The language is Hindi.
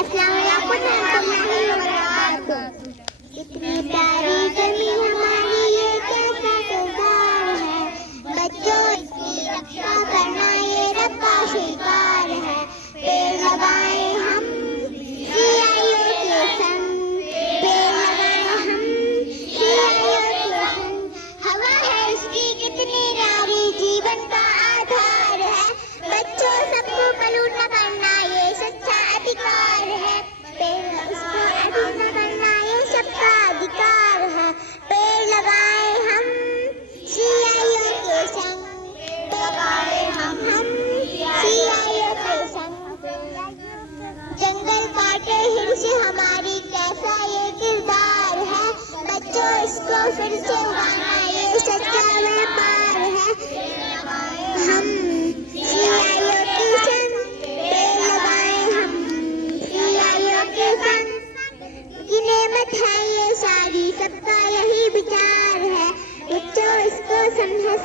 अस्सलाम वालेकुम रहमतुल्लाहि व बरकातुहू। कितनी प्यारी ज़मीं हमारी, ये कैसा किरदार है। बच्चों इसकी रक्षा करना ये रब का शिकार है। पेड़ लगाए हम CIO के संग, पेड़ लगाए हम CIO के संग। हवा है इसकी कितनी न्यारी, जीवन का आधार है। बच्चों सबको पलूट न करना ये सच्चा अधिकार है। पेड़ इसको अधिक न करना ये सबका अधिकार है। पेड़ लगाए हम CIO के संग, पेड़ लगाए हम CIO के संग। जंगल काटे हिरसे हमारी, कैसा ये किरदार है। बच्चों इसको फिर से उगाना ये सच्चा व्यापार है। हम CIO के संग, पेड़ लगाए हम CIO के संग। की नेमत है ये सारी, सबका यही विचार है। बच्चों इसको समझे